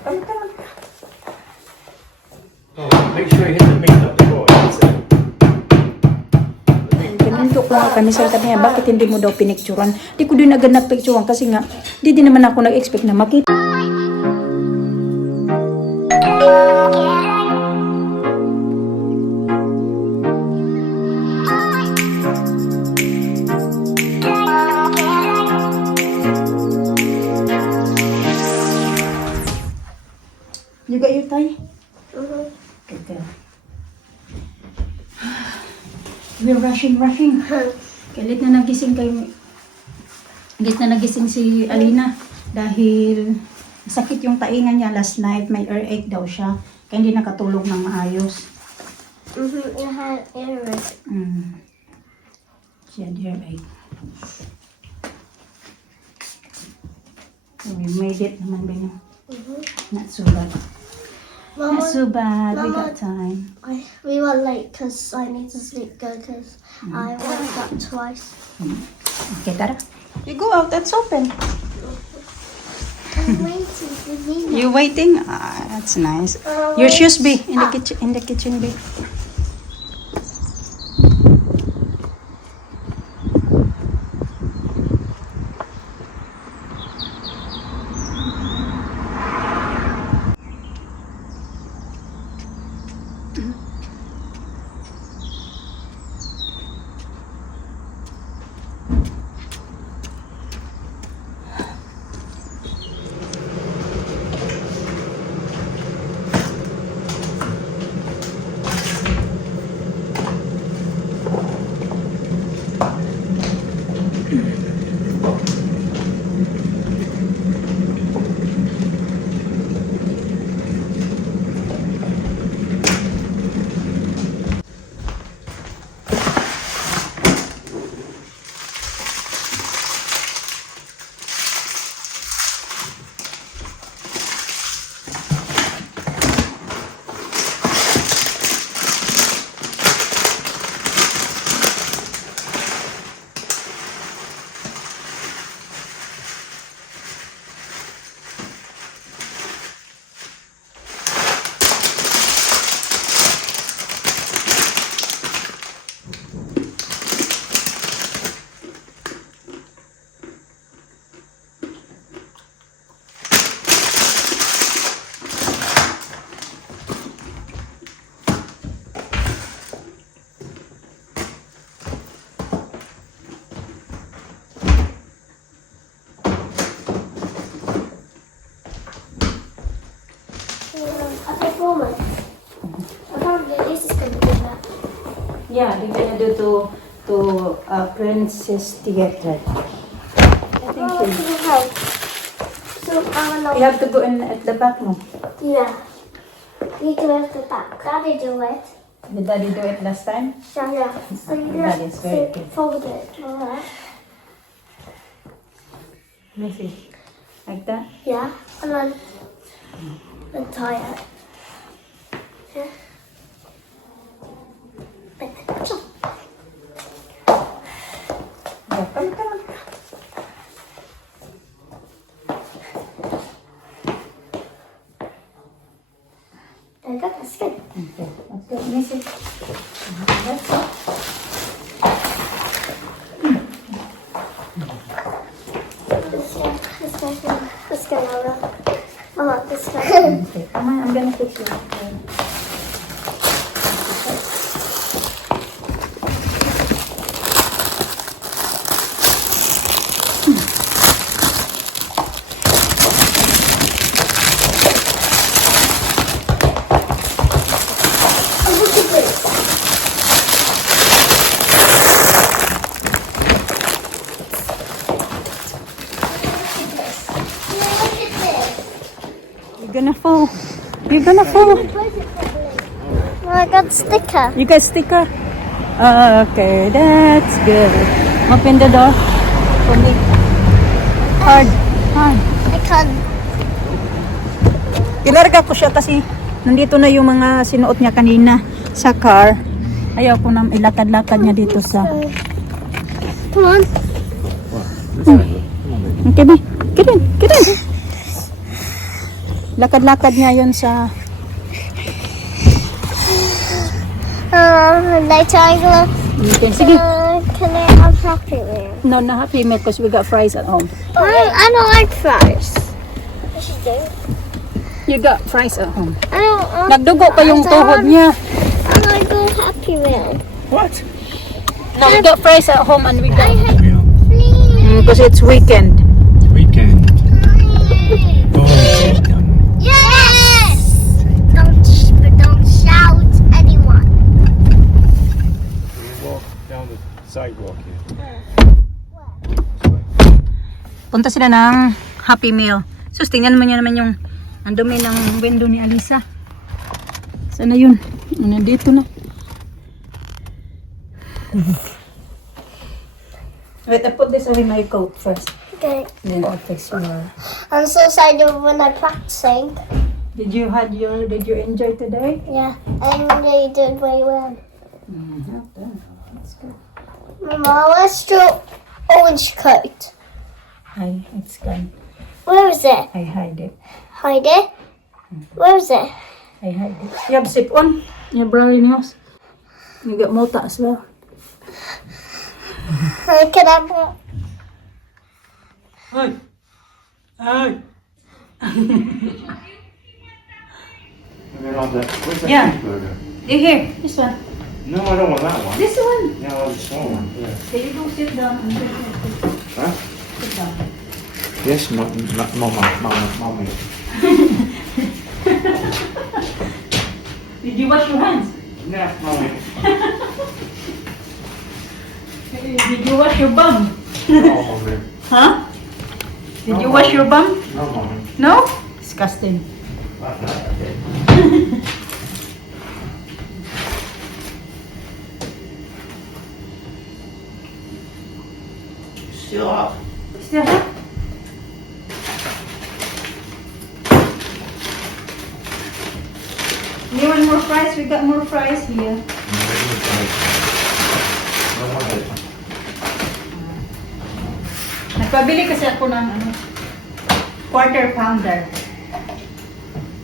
Come, come. Oh, make sure you hit the meat up before. Pinuntok ko nga kami sa sabi niya, bakit hindi mo daw pinicturan? Di ko din agad nagpicturan kasi nga, di din naman ako nag-expect na makita. You got your tie? Okay. We're rushing. Galit na nagising si Alina dahil sakit yung taingan niya last night. May earache daw siya. Kaya hindi nakatulog ng maayos. I had earache. She had earache. So we made it naman ba niya? Not so bad. Mama, Not so bad. We Mama, got time. we were late because I need to sleep good because I woke up twice. Okay, Tara. You go out. That's open. I'm waiting for Nina. You waiting? Ah, that's nice. Your shoes be in the kitchen. In the kitchen be. Yeah, we're gonna do to Princess Theater. I think So, you have to go in at the back, no? yeah. You do it at the back. Daddy do it. Did Daddy do it last time? Yeah. So you That is very good. fold it. Alright. Let me see. Like that? Yeah. And then tie it. Yeah. Yeah, come. There you go. That's good. Okay, that's good. Let me see. That's it. This guy, Laura. I like this guy. Okay, come on, I'm gonna fix you. Okay. You're gonna fall. Oh, I got sticker. You got sticker? Okay, that's good. Open the door for me. Hard. I can't. Ilarga ko siya kasi nandito na yung mga sinuot niya kanina sa car. Ayaw ko na ilakad-lakad niya dito sa... Come on. Okay, ba? Get in. Lakad-lakad niya yun sa... Rectangular. Okay, sige. Can I have Happy Meal? No, not Happy Meal because we got fries at home. I don't like fries. Yes, you do. You got fries at home. I don't. Nagdugo pa yung tuhod niya. I like a Happy Meal. What? No, we got fries at home and we got... Meal. Because it's weekend. Weekend. Oh, chicken. Yes. Don't shout, anyone. We walk down the sidewalk here. Punta sila ng Happy Meal. Sus, tingnan mo niya naman yung ang dumi ng window ni Alisa. Sana yun? Nandito na. Wait, I put this away my coat first. Okay. Then I'll fix your... I'm so excited when I'm practicing. Did you enjoy today? Yeah, and you did very well. That's good. Mama, let's do orange coat. Hi, it's gone. Where is it? I hide it. Hide it. Where is it? I hide it. You have zip on your brownie nose. You got mota as well. Can I put? Hi. Hi. Where's that Yeah. cheeseburger? Here, this one. No, I don't want that one. This one. No, I want the small one. Yeah. There you go, sit down. Huh? Sit down. Yes, mommy. Did you wash your hands? No, mommy. Did you wash your bum? No, mommy. Huh? Did you No, wash your bum? No, mommy. No? Disgusting. Okay. Still up. Still hot? You want more fries? We got more fries here. Nagpabili kasi ako ng quarter pounder.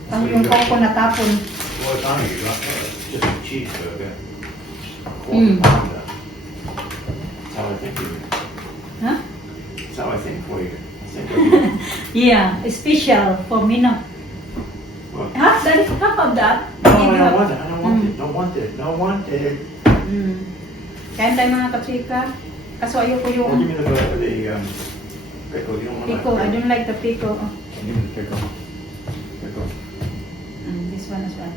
Ang yung ko natapon. What time you got? Just a cheeseburger. Mm. Pounder. That's how I think of it. Huh? That's how I think for you. Yeah, special for me no. What? Half that, half of that. No, Give I you don't a- want it. I don't want it. Don't want it. Don't want it. Mm. Kain tayo mga katsika. Kaso ayoko Oh, give yung me the pickle. You don't want pico. I that. don't like the pico. Give me the pickle. Pickle. This one as well.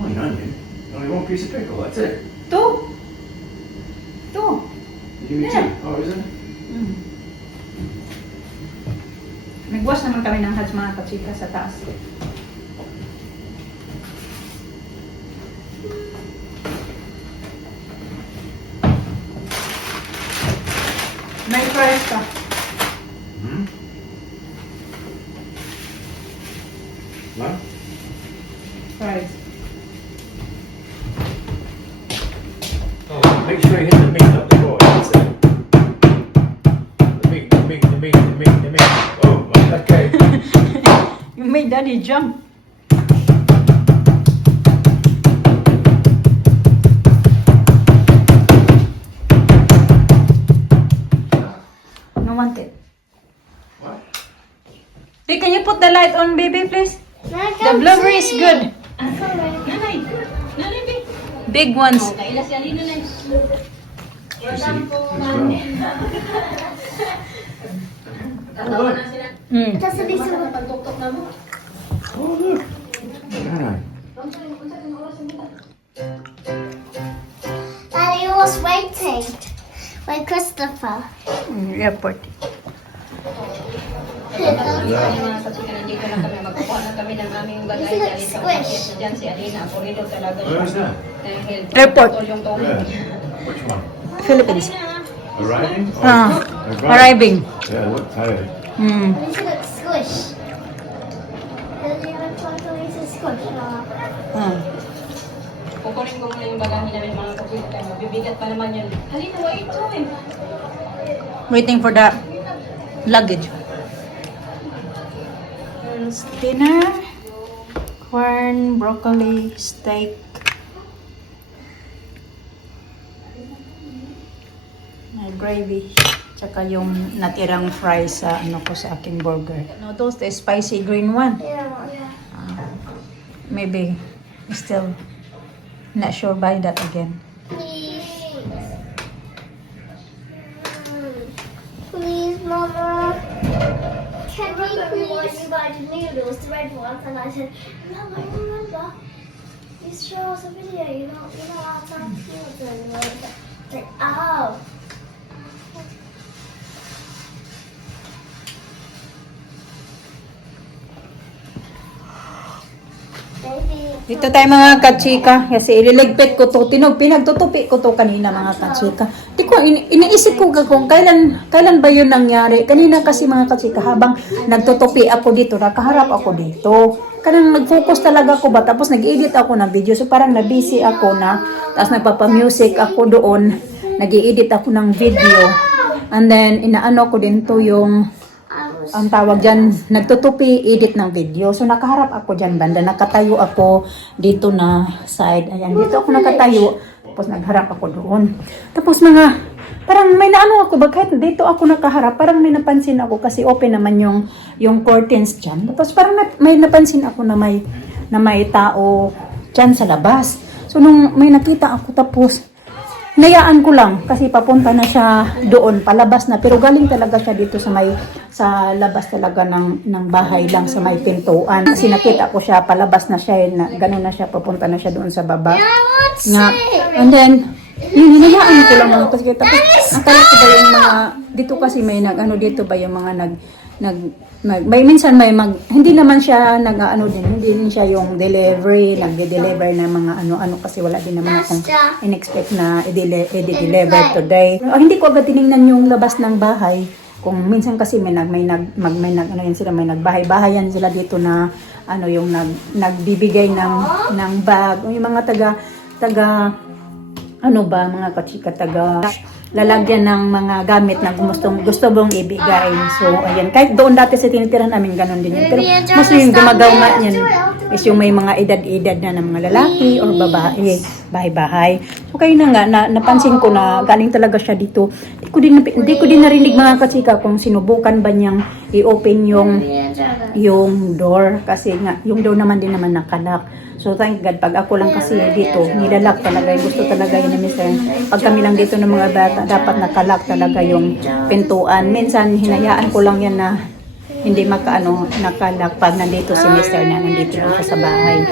Only an onion. Only one piece of pickle. That's it. Two. Two. You give me Yeah. two. Oh, is it? Mm. Nagwash naman kami ng hats mga katsika sa taas. May fries pa. Hmm? What? Fries. Oh, make sure you hit the meat up the board. That's it. The meat. Oh, okay. You made Daddy jump. No want it. What? Hey, can you put the light on, baby, please? The blueberry is good. Big ones. Mm. Oh, look. Yeah. Daddy was waiting with Christopher. Airport. Mga kasukan, hindi ko na kami magkuha na kami ng aming bagay It's like dahil sa squish. pakit na dyan si Alina. Apurido talaga siya. Where's that? Dahil Airport. totoo yung tubig. Where? Which one? Philippines. Arriving? Ah, Arriving. arriving. Yeah, look tired. Mm. This looks squish. Daddy, I'm trying to make it squish. Ah. Kukunin ko muna yung bagahin namin mga kasukan. Mabibigat pa naman yun. Halina, wait, ito eh. Waiting for the luggage. Here's dinner. Corn, broccoli, steak. May gravy. Tsaka yung natirang fries sa ano ko sa aking burger. Noodles, the spicy green one. Yeah. Maybe still not sure buy that again. Please, Mama. Can we please? You buy the noodles, the red ones, and I said, Mom, I remember. You show us a video. You know how to make noodles. And I was like, oh. Baby. Dito tayo mga kachika. Kasi ililigpit ko to. Pinagtutupi ko to kanina mga kachika. Di ko, iniisip ko kung kailan ba yun nangyari. Kanina kasi mga kachika, habang nagtutupi ako dito, nakaharap ako dito. Kanang nag-focus talaga ako ba. Tapos nag-edit ako ng video. So parang na-busy ako na. Tapos nagpapa-music ako doon. Nag-edit ako ng video. And then, inaano ko din to yung ang tawag dyan, nagtutupi, edit ng video. So, nakaharap ako dyan, banda. Nakatayo ako dito na side. Ayan, dito ako nakatayo. Tapos, nagharap ako doon. Tapos, parang may naano ako. Bakit dito ako nakaharap? Parang may napansin ako kasi open naman yung curtains dyan. Tapos, parang may napansin ako na may tao dyan sa labas. So, nung may nakita ako, tapos, nayaan ko lang kasi papunta na siya doon, palabas na. Pero galing talaga siya dito sa labas talaga ng bahay lang sa may pintuan. Kasi nakita ko siya, palabas na siya, gano'n na siya, papunta na siya doon sa baba. Nga. And then, yun, hinayaan ko lang mga kasi tapos, akala ko ba yung mga, dito kasi may dito ba yung mga may minsan hindi naman siya hindi din siya yung delivery, nagde-deliver na mga ano kasi wala din naman akong in-expect na i-deliver today. Hindi ko agad tiningnan yung labas ng bahay. Kung minsan kasi may nagbahay-bahayan sila dito na yung nagbibigay ng bag, yung mga taga mga kachika, lalagyan ng mga gamit na gusto mong ibigay. So, ayan. Kahit doon dati sa tinitirahan namin, ganun din yun. Pero, mas yung gumagaw nga yan is yung may mga edad-edad na ng mga lalaki or babae, bahay-bahay. So, kayo na nga, napansin ko na galing talaga siya dito. Hindi ko din narinig mga kachika kung sinubukan ba niyang i-open yung door. Kasi nga, yung door naman din naman nakalak. So, thank God, pag ako lang kasi dito, nilalak talaga, gusto talaga yun ni Mr. Pag kami lang dito ng mga bata, dapat nakalak talaga yung pintuan. Minsan, hinayaan ko lang yan na hindi nakalak pag nandito si Mr. na nandito lang siya sa bahay.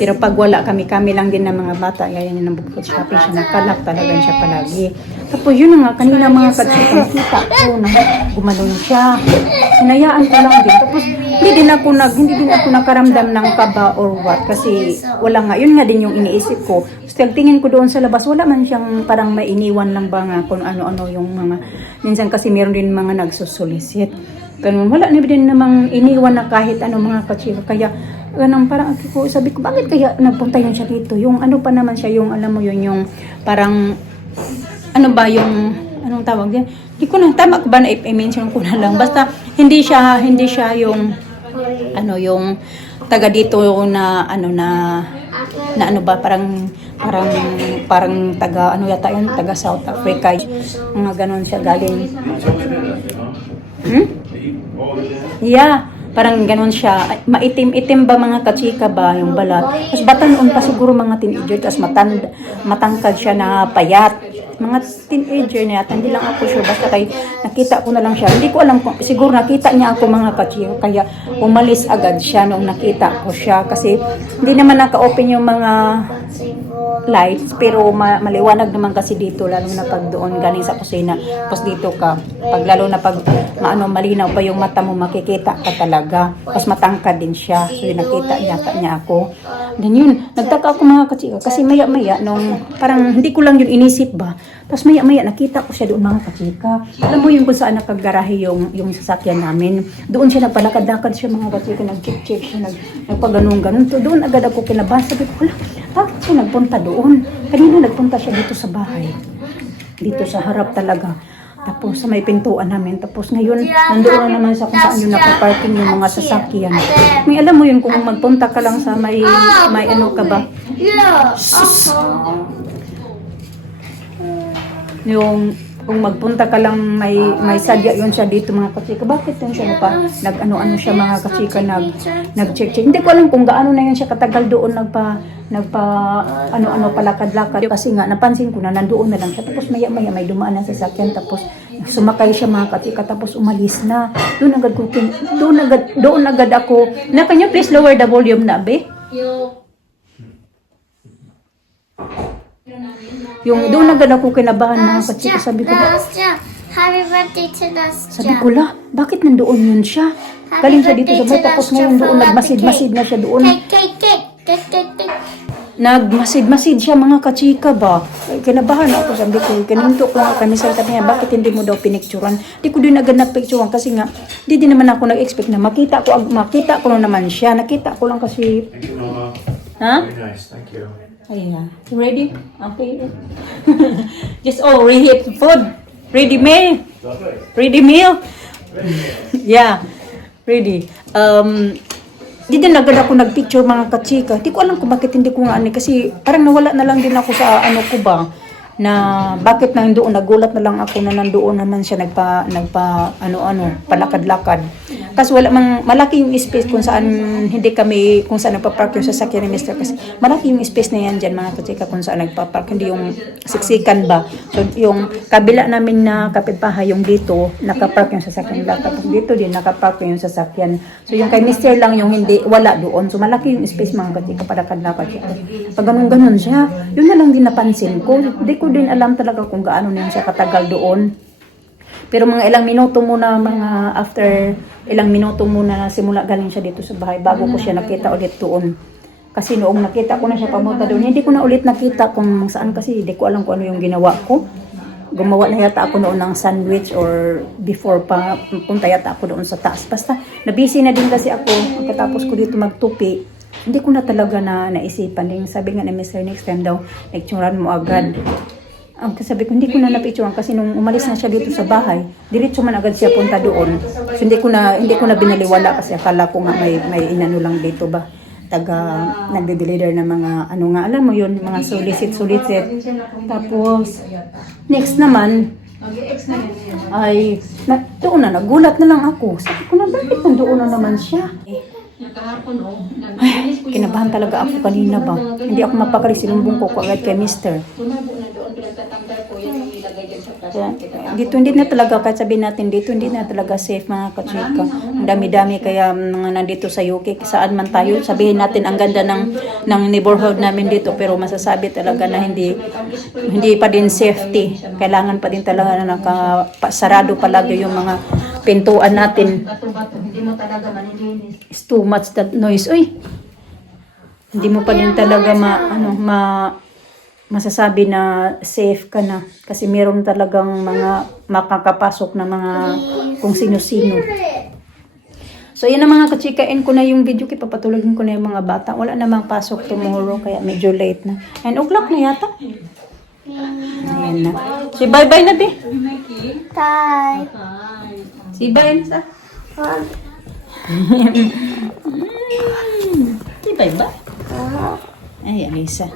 Pero pag wala kami lang din ng mga bata, gaya niya ng bukod shopping siya, nakalak talaga siya palagi. Tapos yun nga, kanina mga kachika, nakita ko na gumanon siya. Hinayaan ko lang din. Tapos hindi din ako nakaramdam ng kaba or what. Kasi wala nga, yun nga din yung iniisip ko. Still, tingin ko doon sa labas, wala man siyang parang mainiwan lang ba nga kung ano-ano yung mga, minsan kasi meron din mga nagsusulisit. Ganun, wala na din namang iniwan na kahit ano mga kachika. Kaya, ganun, parang sabi ko, bakit kaya nagpunta yun siya dito? Yung ano pa naman siya, yung alam mo yun, yung parang, anong tawag yan? Hindi ko na, tama ko ba na i-mention ko na lang. Basta, hindi siya yung, yung taga dito na, parang taga, yata yun, taga South Africa. Mga ganun siya galing. Yeah, parang ganun siya. Maitim-itim ba mga kachika ba yung balat? Tapos batanon pa siguro mga teenager. Tapos matangkad siya na payat. Mga teenager na yata. Hindi lang ako sure. Basta nakita ko na lang siya. Hindi ko alam kung siguro nakita niya ako mga kachika. Kaya umalis agad siya nung nakita ko siya. Kasi hindi naman naka-open yung mga lights, pero maliwanag naman kasi dito, lalo na pag doon galing sa kusina. Tapos dito ka, lalo na pag malinaw pa yung mata mo, makikita ka talaga. Tapos matangkad din siya. So yun, nakita yata niya ako. Then yun, nagtaka ako mga kachika. Kasi maya-maya, nung parang hindi ko lang yun inisip ba. Tapos maya-maya, nakita ko siya doon mga kachika. Alam mo yung kung saan nakagarahe yung sasakyan namin. Doon siya nagpalakad-lakad siya mga kachika. Nag-check siya, nagpaganon-ganon. So doon agad ako kinabasa. Sabi ko, bakit siya nagpunta doon? Kanina nagpunta siya dito sa bahay. Dito sa harap talaga. Tapos sa may pintuan namin. Tapos ngayon, nandoon na naman sa kung saan yung nakaparking yung mga sasakyan. May alam mo yun, kung magpunta ka lang sa may ano ka ba? Yeah. Yung kung magpunta ka lang may sadya yun siya dito mga kachika. Bakit yun siya nag-ano siya mga kachika nag-check. Hindi ko alam kung gaano na yun siya katagal doon nagpa ano palakad-lakad kasi nga napansin ko na nandoon na lang siya. Tapos maya may dumaan na sasakyan tapos sumakay siya mga kachika tapos umalis na. Doon agad ako. Na, can you please lower the volume na, be? Yung doon agad ako kinabahan mga kachika. Sabi ko, Happy birthday to sabi Nastya. ko la, bakit nandoon yun siya? Galing siya dito sa bay, tapos ngayon doon, nagmasid-masid na siya doon. Cake. Nagmasid-masid siya mga kachika ba? Ay, kinabahan ako, sabi ko, kininto ko nga kami sa niya, bakit hindi mo daw pinicturan? Di ko din agad nagpicturan kasi nga, di din naman ako nag-expect na makita ko na naman siya. Nakita ko lang kasi, Thank you, Mama. ha? Very nice, thank you. Ayan. You ready? Okay. Just reheat food. Ready meal? Ready meal? Yeah. Ready. Di din agad ako nagpicture mga kachika. Di ko alam kung bakit hindi ko nga kasi parang nawala na lang din ako sa ano ko ba na bakit nandoon nagulat na lang ako na nandoon naman siya nagpa palakad-lakad. Kasi wala mang malaki yung space kung saan hindi kami kung saan nagpa-park yung sasakyan ni Mr. kasi malaki yung space na yan diyan mga kachika kung saan nagpa-park hindi yung siksikan ba. So yung kabila namin na kapitbahay yung dito naka-park yung sasakyan nila tapos dito din naka-park yung sasakyan. So yung kay Mr. lang yung hindi wala doon. So malaki yung space mga kachika palakad-lakad siya. Pag ganun siya, yun na lang din napansin ko. Hindi ko din alam talaga kung gaano na siya katagal doon. Pero mga ilang minuto muna, after ilang minuto muna na simula galing siya dito sa bahay bago ko siya nakita ulit doon. Kasi noong nakita ko na siya pamunta doon, hindi ko na ulit nakita kung saan kasi hindi ko alam kung ano yung ginawa ko. Gumawa na yata ako noon ng sandwich or before pa punta yata ako doon sa taas. Basta nabisi na din kasi ako pagkatapos ko dito magtupi. Hindi ko na talaga naisipan. Yung sabi nga ni Mr. next time daw, lecturean mo agad. Sabi ko, hindi ko na napicturean kasi nung umalis na siya dito sa bahay, diretso man agad siya punta doon. So hindi ko na binaliwala kasi akala ko nga may inano lang dito ba. Nagde-deliver ng mga alam mo yun, mga solicit. Tapos next naman ay doon na nagulat na lang ako. Sabi ko na bakit nandoon na naman siya? Ay, kinabahan talaga ako kanina ba. Hindi ako mapakali, sinumbong ko agad kay Mr. Dito hindi na talaga, kahit sabihin natin dito, hindi na talaga safe mga kachika. Ang dami-dami kaya mga nandito sa UK, saan man tayo, sabihin natin ang ganda ng neighborhood namin dito, pero masasabi talaga na hindi pa din safety. Kailangan pa din talaga na nakasarado palagi yung mga pintuan natin. It's too much that noise. Uy! Hindi mo pa din talaga masasabi na safe ka na kasi meron talagang mga makakapasok na mga kung sino-sino. So yan ang mga kachikain ko na yung video, papatulogin ko na yung mga bata. Wala namang pasok tomorrow kaya medyo late na. 9 o'clock na yata. Ayan na. Si bye-bye na, be. Bye. Si bye na sa. Si bye-bye. Ay, Alisa.